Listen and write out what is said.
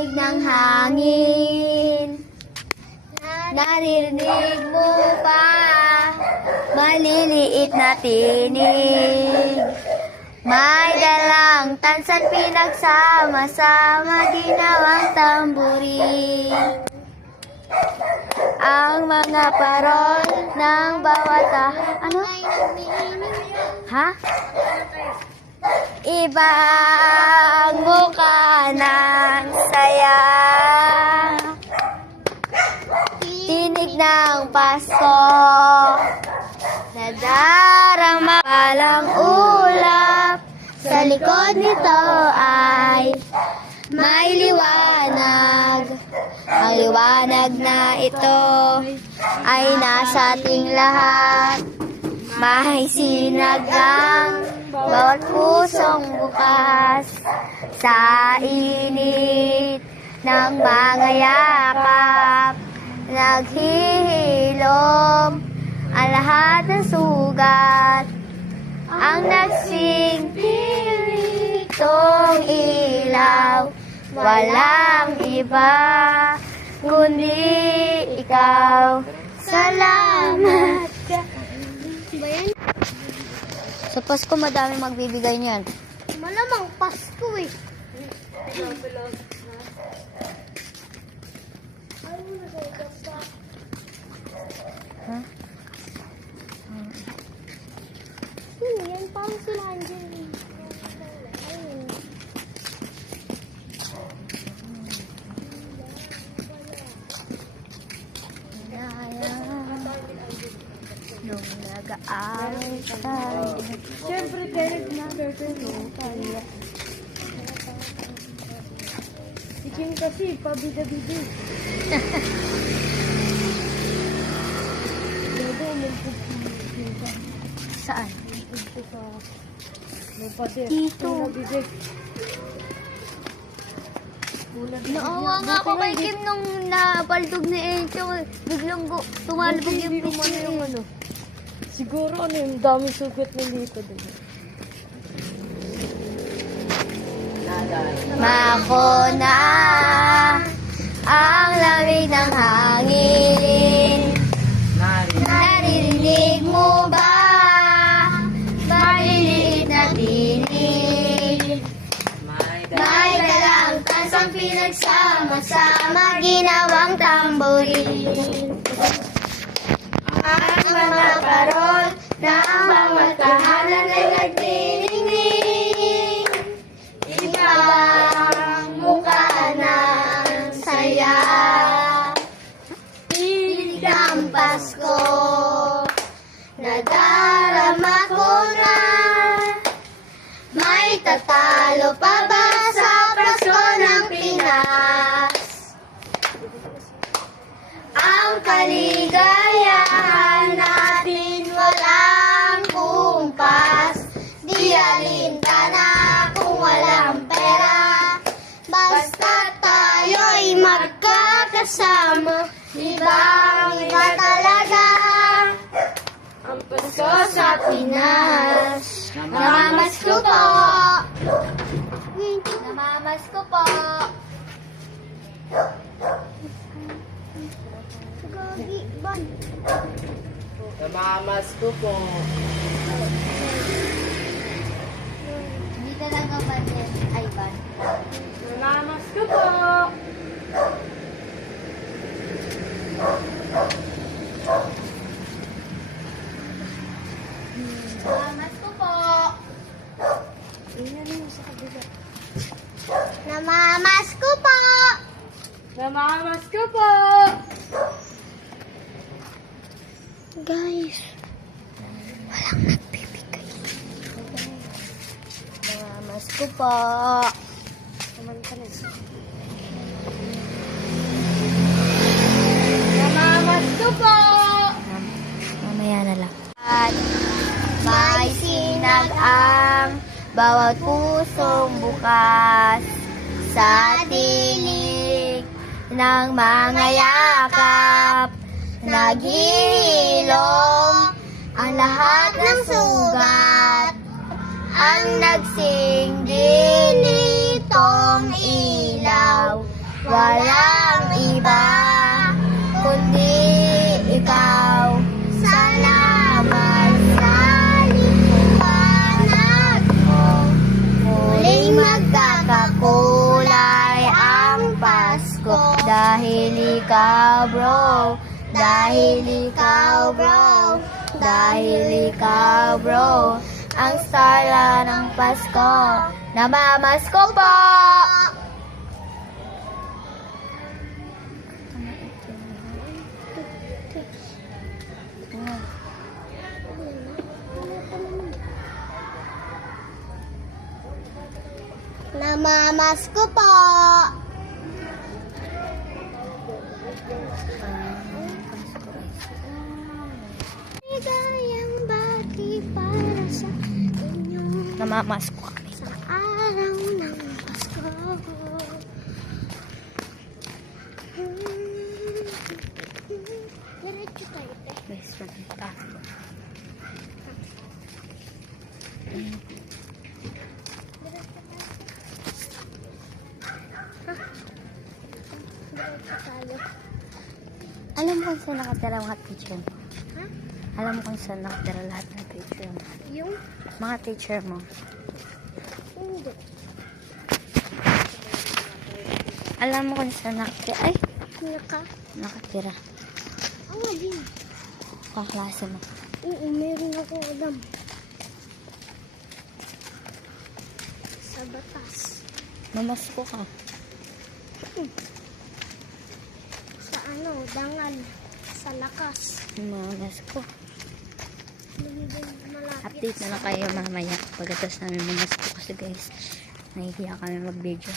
lamig ng hangin. Naririnig mo pa maliliit na tinig. May dalang tansan pinagsama-sama, ginawang tamburi. Ang mga parol ng bawat ano? Ha? Ibang mukha ng saya. Tinig ng Pasko, nadarama palang ulap. Sa likod nito ay may liwanag. Ang liwanag na ito ay nasa ating lahat. May sinagang bawat pusong bukas. Sa init ng mga yakap, naghihilom ang lahat ng sugat. Ang nagsingtong ilaw, walang iba kundi ikaw. Salamat ka. Sa Pasko madami magbibigay niyan. Malamang Pasko eh. Ha? Yan, parang sila andyan. Ayun. Nung nag-aaral tayo, Siyempre, Derek na. kaya Si Kim kasi, pabida-bida. Dito, may pagpipita. saan? May pader. Dito. Nabibig. Naawa nga ako kay Kim nung napaldog ni Encho. Biglang tumalabog yung pisngi. yung ano. Siguro ano yung daming sugat na dito. Mako na ang lamig ng hangin. Naririnig mo ba maliliit na tinig? May dalang tansang pinagsama-sama, ginawang tamborin. Ang mga parol ng bawat tahanan ay nagdiningning. Ibang mukha ng saya. Tinig ng Pasko, nadarama ko na. May tatalo pa ba sa Pasko ng Pinas? Ang kaligayahan natin walang kumpas. Di alintana kung walang pera. Basta tayo'y magkakasama. Ibang-iba talaga ang Pasko sa Pinas. Namamasko po. Namamasko po. Gagi, ban. Namamasko po. Hindi talaga ba yan? Ay, ban. Namamasko po. Namamasko po. Tingnan mo sa kabila. Namamasko po. Namamasko po. Guys, walang nagbibigay. Namamasko po. Namamasko po. Mamaya na lang. At may sinag ang bawat pusong bukas sa tinig ng mga yakap. Naghihilom ang lahat ng sugat. Ang nagsing nitong ilaw, ikaw, bro. Dahil ikaw, bro. Dahil ikaw, bro. Ang sala ng Pasko. Namamasko po! Namamasko po! Ligayang bati para sa inyo. Namamasko kami. Sa araw ng Pasko. Diretso tayo, te. Yes, maganda. Alam mo kung saan nakatira mga teacher mo? Ha? Alam mo kung saan nakatira lahat ng teacher mo? Yung? Mga teacher mo. Hindi. Alam mo kung saan nakatira? Ay! Nakatira. Oo, din. Kaklase mo? Oo, meron ako alam. Sa batas. Mamasko ka. Sa ano, dangal. Sa lakas. Mamasko. Update na lang kayo mamaya pagkatapos namin mamasko kasi guys, nahihiya kami mag-video.